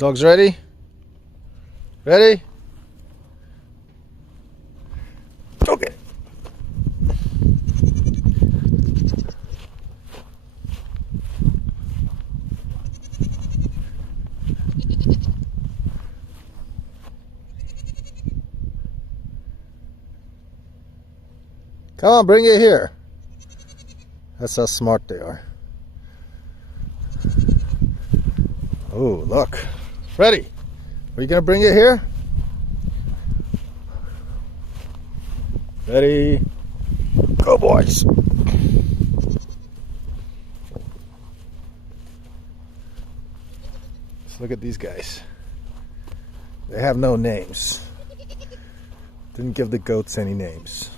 Dog's ready? Ready? Okay. Come on, bring it here. That's how smart they are. Oh, look. Freddy, are you gonna bring it here? Ready? Go, boys. Let's look at these guys. They have no names. Didn't give the goats any names.